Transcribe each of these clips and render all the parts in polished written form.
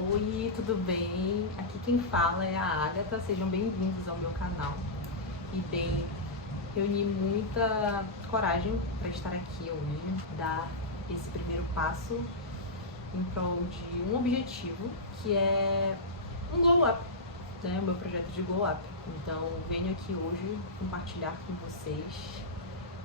Oi, tudo bem? Aqui quem fala é a Agatha, sejam bem-vindos ao meu canal. E bem, reuni muita coragem para estar aqui hoje, dar esse primeiro passo em prol de um objetivo, que é um Glow Up, né? O meu projeto de Glow Up. Então, venho aqui hoje compartilhar com vocês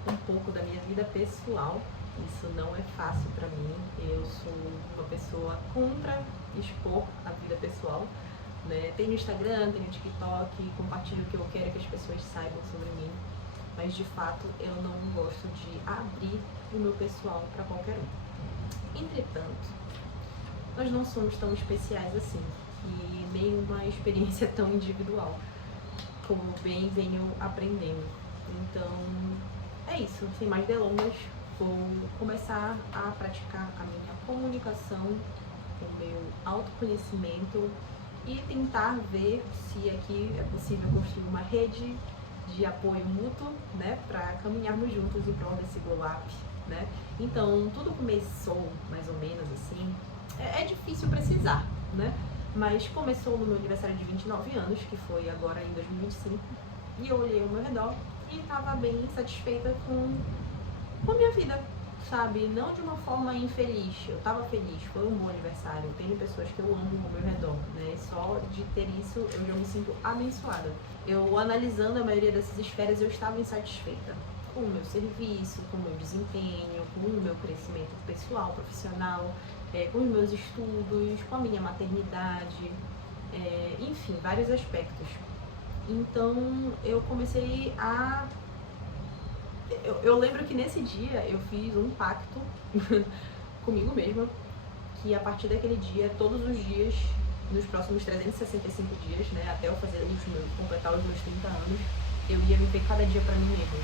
um pouco da minha vida pessoal. Isso não é fácil para mim, eu sou uma pessoa contra expor a vida pessoal, né? Tenho Instagram, tenho TikTok, compartilho o que eu quero que as pessoas saibam sobre mim, mas de fato eu não gosto de abrir o meu pessoal para qualquer um. Entretanto, nós não somos tão especiais assim, e nem uma experiência tão individual, como bem venho aprendendo. Então, é isso, sem mais delongas, vou começar a praticar a minha comunicação, o meu autoconhecimento e tentar ver se aqui é possível construir uma rede de apoio mútuo, né, para caminharmos juntos em prol desse glow up, né? Então, tudo começou mais ou menos assim, é difícil precisar, né? Mas começou no meu aniversário de 29 anos, que foi agora em 2025, e eu olhei ao meu redor e estava bem satisfeita com a minha vida, sabe? Não de uma forma infeliz, eu tava feliz, foi um bom aniversário, tenho pessoas que eu amo ao meu redor, né? Só de ter isso eu já me sinto abençoada. Eu analisando a maioria dessas esferas, eu estava insatisfeita com o meu serviço, com o meu desempenho, com o meu crescimento pessoal, profissional, com os meus estudos, com a minha maternidade, enfim, vários aspectos. Então eu comecei a eu lembro que nesse dia eu fiz um pacto comigo mesma, que a partir daquele dia, todos os dias, nos próximos 365 dias, né, até eu completar os meus 30 anos, eu ia viver cada dia pra mim mesma,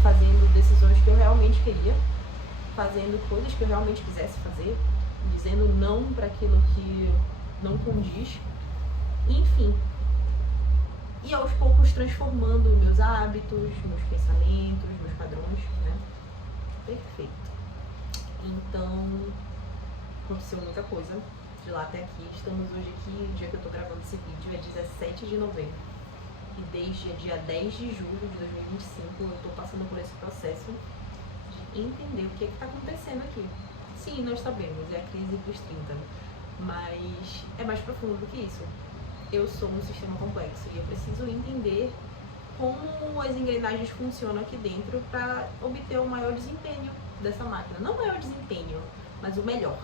fazendo decisões que eu realmente queria, fazendo coisas que eu realmente quisesse fazer, dizendo não para aquilo que não condiz, enfim. E aos poucos transformando meus hábitos, meus pensamentos, meus padrões, né? Perfeito. Então, aconteceu muita coisa de lá até aqui. Estamos hoje aqui, o dia que eu tô gravando esse vídeo é 17 de novembro. E desde dia 10 de julho de 2025 eu tô passando por esse processo de entender o que tá acontecendo aqui. Sim, nós sabemos, é a crise dos 30, mas é mais profundo do que isso. Eu sou um sistema complexo e eu preciso entender como as engrenagens funcionam aqui dentro para obter o maior desempenho dessa máquina. Não o maior desempenho, mas o melhor,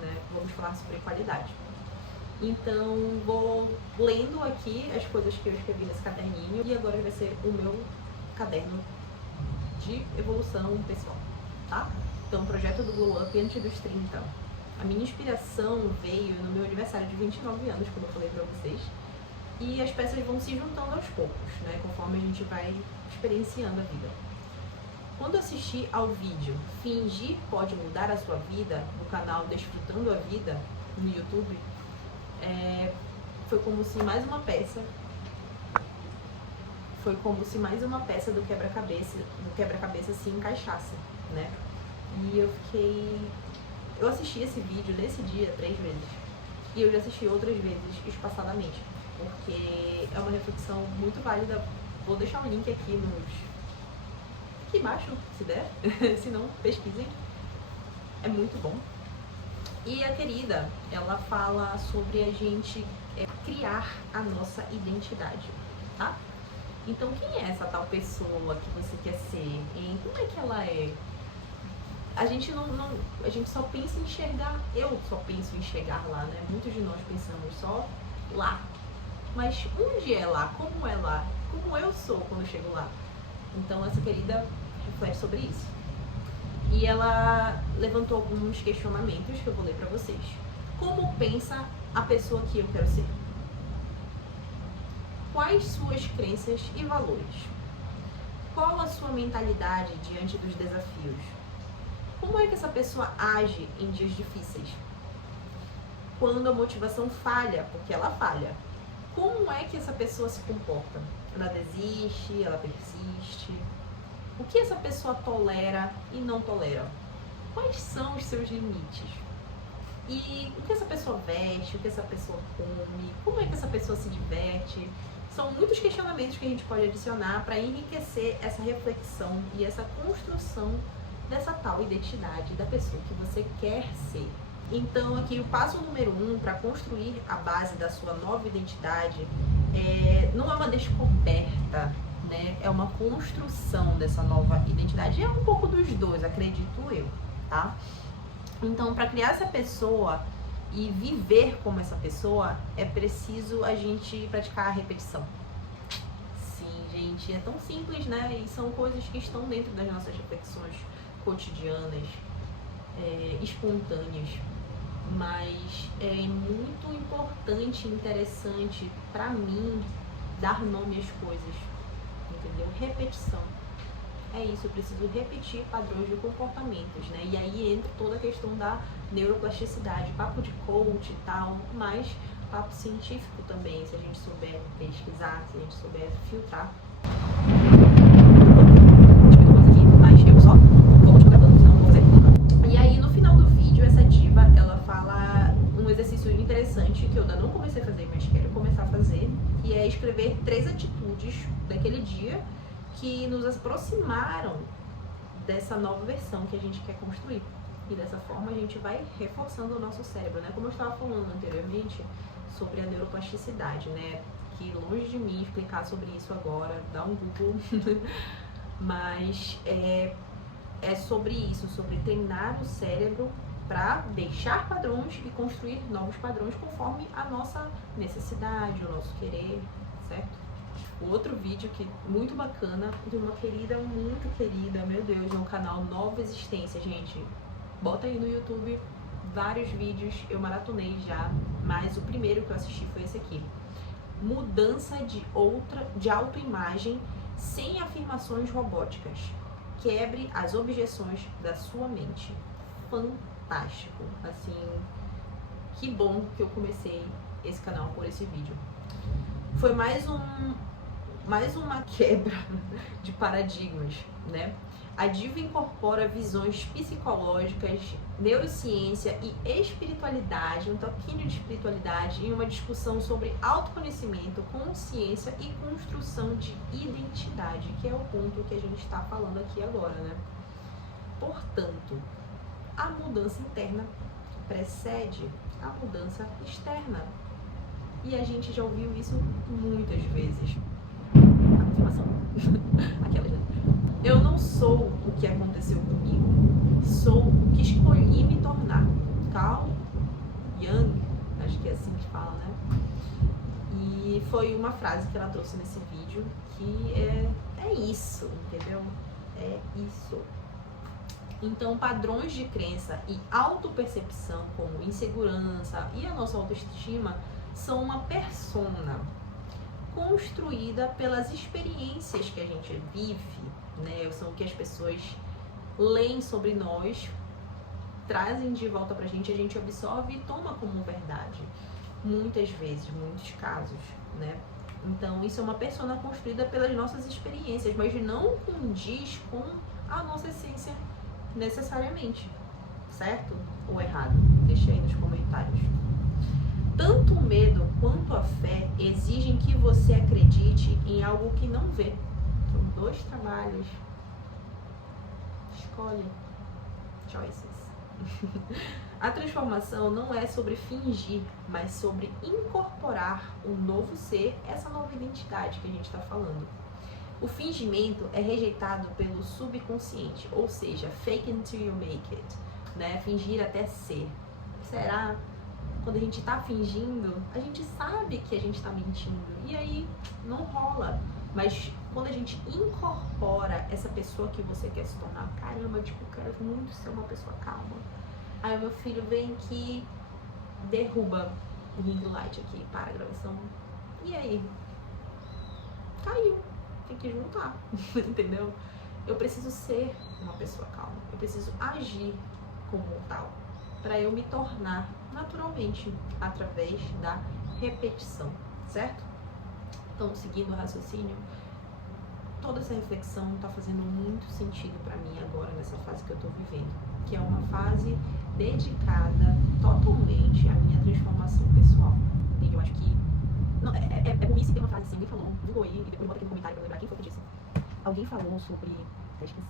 né? Vamos falar sobre qualidade. Então, vou lendo aqui as coisas que eu escrevi nesse caderninho e agora vai ser o meu caderno de evolução pessoal, tá? Então, projeto do Glow Up antes dos 30. A minha inspiração veio no meu aniversário de 29 anos, como eu falei pra vocês, e as peças vão se juntando aos poucos, né, conforme a gente vai experienciando a vida. Quando assisti ao vídeo Fingir Pode Mudar a Sua Vida, no canal Desfrutando a Vida, no YouTube, foi como se mais uma peça do quebra-cabeça se encaixasse, né? E eu assisti esse vídeo nesse dia 3 vezes. E eu já assisti outras vezes espaçadamente, porque é uma reflexão muito válida. Vou deixar um link aqui embaixo, se der. Se não, pesquisem. É muito bom. E a querida, ela fala sobre a gente criar a nossa identidade, tá? Então, quem é essa tal pessoa que você quer ser? Hein? Como é que ela é? A gente a gente só pensa em enxergar, eu só penso em enxergar lá, né? Muitos de nós pensamos só lá. Mas onde é lá? Como é lá? Como eu sou quando eu chego lá? Então essa querida reflete sobre isso. E ela levantou alguns questionamentos que eu vou ler pra vocês. Como pensa a pessoa que eu quero ser? Quais suas crenças e valores? Qual a sua mentalidade diante dos desafios? Como é que essa pessoa age em dias difíceis? Quando a motivação falha, porque ela falha, como é que essa pessoa se comporta? Ela desiste, ela persiste? O que essa pessoa tolera e não tolera? Quais são os seus limites? E o que essa pessoa veste, o que essa pessoa come, como é que essa pessoa se diverte. São muitos questionamentos que a gente pode adicionar para enriquecer essa reflexão e essa construção dessa tal identidade da pessoa que você quer ser. Então, aqui o passo número 1 para construir a base da sua nova identidade não é uma descoberta, né? É uma construção dessa nova identidade. É um pouco dos dois, acredito eu, tá? Então, para criar essa pessoa e viver como essa pessoa, é preciso a gente praticar a repetição. Sim, gente, é tão simples, né? E são coisas que estão dentro das nossas reflexões cotidianas, espontâneas. Mas é muito importante e interessante para mim dar nome às coisas, entendeu? Repetição. É isso, eu preciso repetir padrões de comportamentos, né? E aí entra toda a questão da neuroplasticidade, papo de coach e tal, mas papo científico também, se a gente souber pesquisar, se a gente souber filtrar. Mas eu só continuo gravando, senão não vou fazer. E aí no final do vídeo, essa diva, ela fala um exercício interessante que eu ainda não comecei a fazer, mas quero começar a fazer, que é escrever 3 atitudes daquele dia que nos aproximaram dessa nova versão que a gente quer construir. E dessa forma a gente vai reforçando o nosso cérebro, né? Como eu estava falando anteriormente sobre a neuroplasticidade, né? Que longe de mim explicar sobre isso agora, dá um Google. Mas é sobre isso, sobre treinar o cérebro para deixar padrões e construir novos padrões conforme a nossa necessidade, o nosso querer, certo? Outro vídeo que muito bacana, de uma querida, muito querida, meu Deus, no canal Nova Existência, gente. Bota aí no YouTube vários vídeos, eu maratonei já, mas o primeiro que eu assisti foi esse aqui. Mudança de autoimagem sem afirmações robóticas. Quebre as objeções da sua mente. Fantástico. Assim, que bom que eu comecei esse canal por esse vídeo. Foi mais uma quebra de paradigmas, né? A diva incorpora visões psicológicas, neurociência e espiritualidade, um toquinho de espiritualidade em uma discussão sobre autoconhecimento, consciência e construção de identidade, que é o ponto que a gente está falando aqui agora, né? Portanto, a mudança interna precede a mudança externa. E a gente já ouviu isso muitas vezes. Afirmação. Aquela, né? Eu não sou o que aconteceu comigo, sou o que escolhi me tornar. Carl Jung, acho que é assim que fala, né? E foi uma frase que ela trouxe nesse vídeo que é isso, entendeu? É isso. Então, padrões de crença e autopercepção, como insegurança e a nossa autoestima, são uma persona construída pelas experiências que a gente vive, né? São o que as pessoas leem sobre nós, trazem de volta pra gente, a gente absorve e toma como verdade. Muitas vezes, muitos casos, né? Então, isso é uma persona construída pelas nossas experiências, mas não condiz com a nossa essência necessariamente, certo ou errado? Deixa aí nos comentários. Tanto o medo quanto a fé exigem que você acredite em algo que não vê. São 2 trabalhos. Escolhe. Choices. A transformação não é sobre fingir, mas sobre incorporar um novo ser, essa nova identidade que a gente está falando. O fingimento é rejeitado pelo subconsciente, ou seja, fake until you make it, né? Fingir até ser. Será? Quando a gente tá fingindo, a gente sabe que a gente tá mentindo, e aí não rola. Mas quando a gente incorpora essa pessoa que você quer se tornar, caramba, tipo, eu quero muito ser uma pessoa calma. Aí o meu filho vem aqui, derruba o ring light aqui, para a gravação. E aí? Caiu. Tem que juntar, entendeu? Eu preciso ser uma pessoa calma. Eu preciso agir como tal, para eu me tornar naturalmente através da repetição, certo? Então, seguindo o raciocínio, toda essa reflexão está fazendo muito sentido para mim agora nessa fase que eu estou vivendo, que é uma fase dedicada totalmente acho que... Não, é burrice ter uma frase assim, alguém falou, Google aí, e depois bota aqui no comentário pra lembrar quem foi que disse. Alguém falou sobre... esqueci.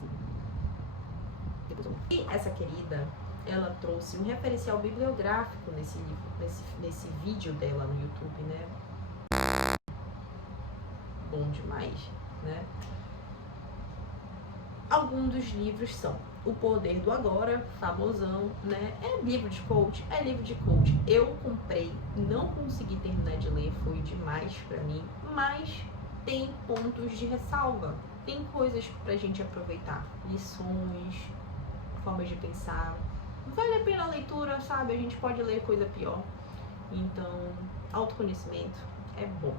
Depois eu... E essa querida, ela trouxe um referencial bibliográfico nesse livro, nesse vídeo dela no YouTube, né? Bom demais, né? Alguns dos livros são O Poder do Agora, famosão, né? É livro de coach? É livro de coach. Eu comprei, não consegui terminar de ler, foi demais pra mim, mas tem pontos de ressalva. Tem coisas pra gente aproveitar, lições, formas de pensar. Vale a pena a leitura, sabe? A gente pode ler coisa pior. Então, autoconhecimento é bom.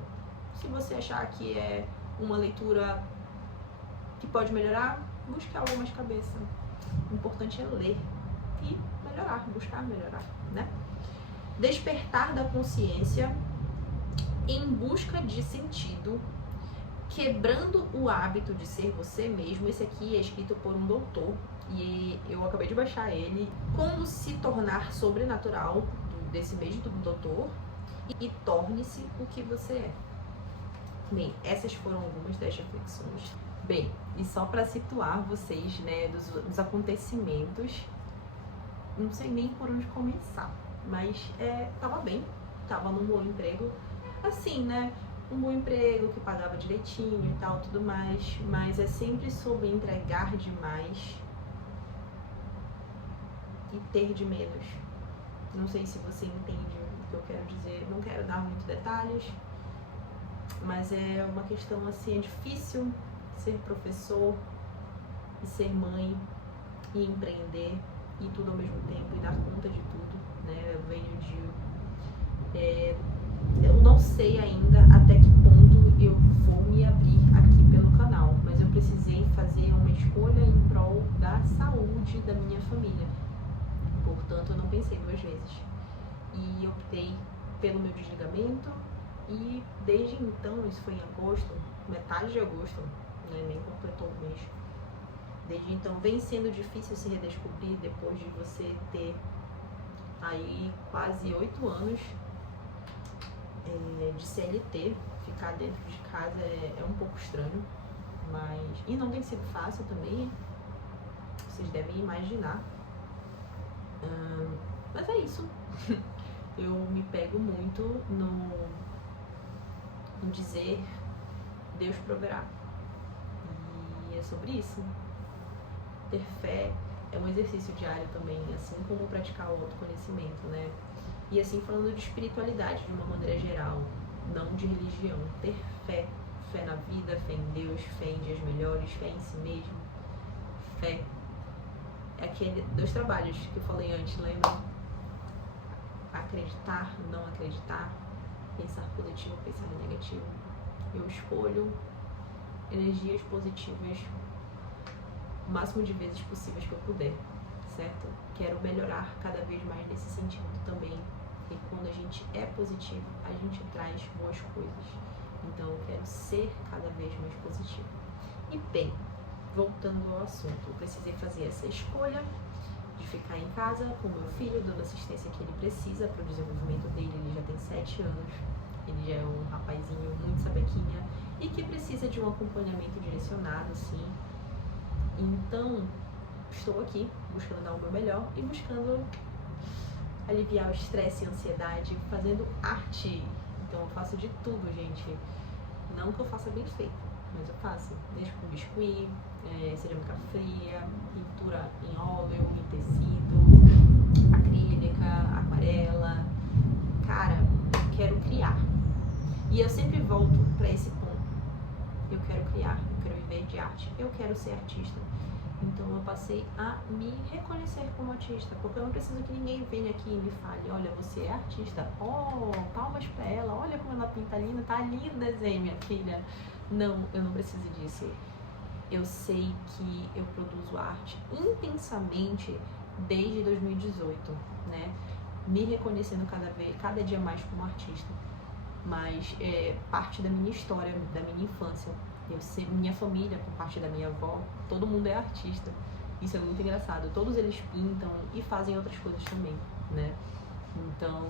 Se você achar que é uma leitura que pode melhorar, busque algo mais cabeça. O importante é ler e melhorar, buscar melhorar, né? Despertar da consciência em busca de sentido, quebrando o hábito de ser você mesmo. Esse aqui é escrito por um doutor e eu acabei de baixar ele. Como se tornar sobrenatural, desse mesmo doutor, e torne-se o que você é. Bem, essas foram algumas das reflexões. Bem, e só para situar vocês, né, dos acontecimentos, não sei nem por onde começar, mas tava bem, tava num bom emprego, assim, né, um bom emprego que pagava direitinho e tal, tudo mais, mas é sempre sobre entregar demais e ter de menos. Não sei se você entende o que eu quero dizer, não quero dar muitos detalhes, mas é uma questão assim, é difícil ser professor e ser mãe e empreender e tudo ao mesmo tempo e dar conta de tudo, né? Eu venho de... eu não sei ainda até que ponto eu vou me abrir aqui pelo canal, mas eu precisei fazer uma escolha em prol da saúde da minha família. Portanto, eu não pensei duas vezes. E optei pelo meu desligamento e desde então, isso foi em agosto, metade de agosto, né, nem completou o mês. Desde então vem sendo difícil se redescobrir depois de você ter aí quase 8 anos de CLT. Ficar dentro de casa é um pouco estranho, mas... E não tem sido fácil também, vocês devem imaginar. Mas é isso. Eu me pego muito no dizer Deus proverá. E é sobre isso. Ter fé é um exercício diário também, assim como praticar o autoconhecimento, né? E assim, falando de espiritualidade de uma maneira geral, não de religião. Ter fé, fé na vida, fé em Deus, fé em dias melhores, fé em si mesmo. Fé é aqueles 2 trabalhos que eu falei antes, lembra? Acreditar, não acreditar, pensar positivo, pensar negativo. Eu escolho energias positivas o máximo de vezes possíveis que eu puder, certo? Quero melhorar cada vez mais nesse sentido também. E quando a gente é positivo, a gente traz boas coisas. Então eu quero ser cada vez mais positivo. E bem, voltando ao assunto, eu precisei fazer essa escolha de ficar em casa com meu filho, dando a assistência que ele precisa para o desenvolvimento dele. Ele já tem 7 anos, ele já é um rapazinho muito sabequinha e que precisa de um acompanhamento direcionado, sim. Então, estou aqui buscando dar o meu melhor e buscando aliviar o estresse e a ansiedade, fazendo arte. Então eu faço de tudo, gente. Não que eu faça bem feito, mas eu faço. Desde com biscuit, cerâmica fria, pintura em óleo, em tecido, acrílica, aquarela. Cara, eu quero criar. E eu sempre volto para esse ponto. Eu quero criar, eu quero viver de arte, eu quero ser artista. Então eu passei a me reconhecer como artista, porque eu não preciso que ninguém venha aqui e me fale, olha, você é artista, oh, palmas pra ela, olha como ela pinta linda, tá lindo o desenho, minha filha. Não, eu não preciso disso. Eu sei que eu produzo arte intensamente desde 2018, né? Me reconhecendo cada dia mais como artista. Mas é parte da minha história, da minha infância. Minha família, por parte da minha avó, todo mundo é artista. Isso é muito engraçado. Todos eles pintam e fazem outras coisas também, né? Então,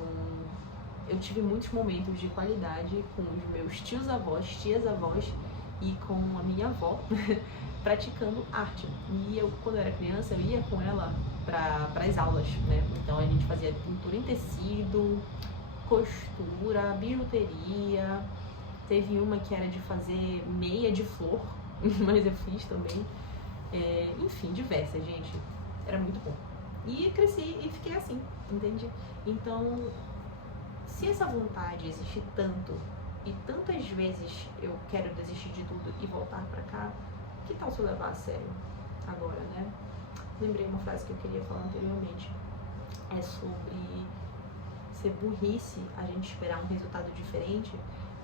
eu tive muitos momentos de qualidade com os meus tios-avós, tias-avós e com a minha avó praticando arte. E eu, quando eu era criança, eu ia com ela para as aulas, né? Então a gente fazia pintura em tecido, costura, bijuteria. Teve uma que era de fazer meia de flor, mas eu fiz também. Enfim, diversas, gente. Era muito bom. E cresci e fiquei assim, entende? Então, se essa vontade existe tanto e tantas vezes eu quero desistir de tudo e voltar pra cá, que tal se eu levar a sério agora, né? Lembrei uma frase que eu queria falar anteriormente. É sobre ser burrice a gente esperar um resultado diferente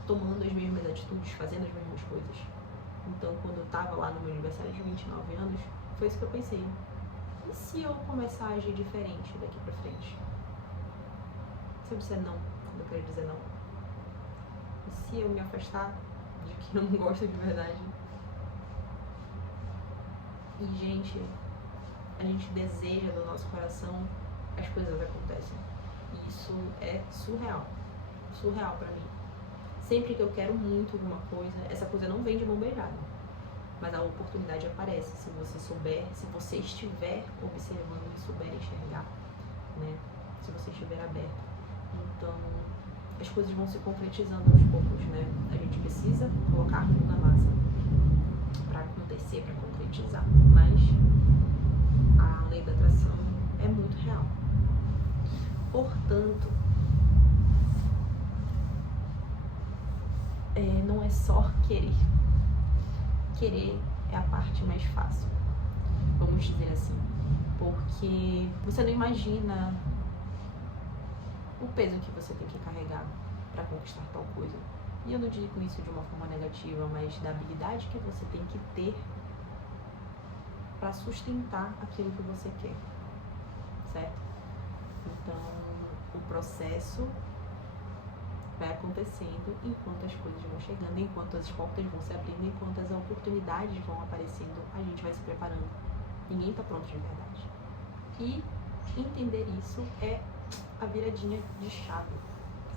tomando as mesmas atitudes, fazendo as mesmas coisas. Então, quando eu tava lá no meu aniversário de 29 anos, foi isso que eu pensei. E se eu começar a agir diferente daqui pra frente? Se eu disser não, quando eu quero dizer não? E se eu me afastar de quem eu não gosto de verdade? E, gente, a gente deseja do nosso coração, as coisas acontecem. E isso é surreal. Surreal pra mim. Sempre que eu quero muito alguma coisa, essa coisa não vem de mão beijada. Mas a oportunidade aparece, se você souber, se você estiver observando e souber enxergar, né? Se você estiver aberto. Então, as coisas vão se concretizando aos poucos, né? A gente precisa colocar a mão na massa para acontecer, para concretizar. Mas a lei da atração é muito real. Portanto, não é só querer. Querer é a parte mais fácil, vamos dizer assim, porque você não imagina o peso que você tem que carregar para conquistar tal coisa. E eu não digo isso de uma forma negativa, mas da habilidade que você tem que ter para sustentar aquilo que você quer, certo? Então, o processo vai acontecendo enquanto as coisas vão chegando, enquanto as portas vão se abrindo, enquanto as oportunidades vão aparecendo, a gente vai se preparando. Ninguém tá pronto de verdade. E entender isso é a viradinha de chave,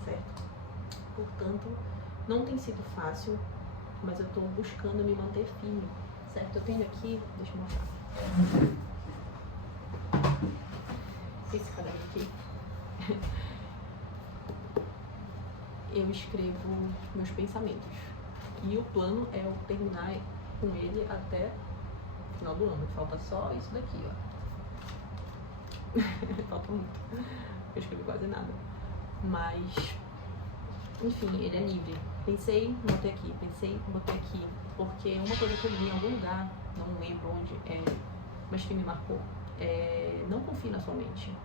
certo? Portanto, não tem sido fácil, mas eu tô buscando me manter firme, certo? Eu tenho aqui, deixa eu mostrar. Esse caderno aqui. Eu escrevo meus pensamentos. E o plano é eu terminar com ele até o final do ano. Falta só isso daqui, ó. Falta muito. Eu escrevi quase nada. Mas, enfim, ele é livre. Pensei, botei aqui. Pensei, botei aqui. Porque uma coisa que eu li em algum lugar, não lembro onde é, mas que me marcou, não confie na sua mente.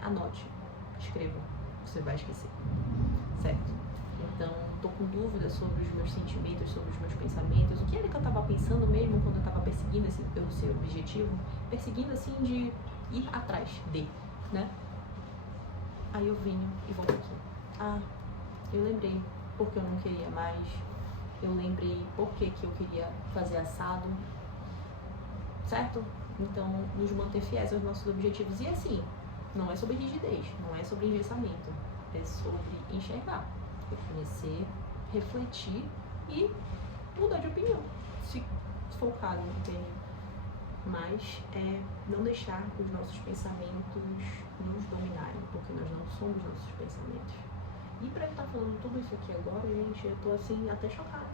Anote. Escreva. Você vai esquecer. Certo? Então, tô com dúvidas sobre os meus sentimentos, sobre os meus pensamentos. O que era que eu tava pensando mesmo quando eu tava perseguindo esse objetivo? Perseguindo, assim, de ir atrás de, né? Aí eu vinha e volto aqui. Ah, eu lembrei porque eu não queria mais. Eu lembrei porque que eu queria fazer assado. Certo? Então, nos manter fiéis aos nossos objetivos. E assim, não é sobre rigidez, não é sobre engessamento. É sobre enxergar, reconhecer, refletir e mudar de opinião, se for o caso, entende? Mas não deixar os nossos pensamentos nos dominarem, porque nós não somos nossos pensamentos. E pra eu estar falando tudo isso aqui agora, gente, eu tô assim, até chocada.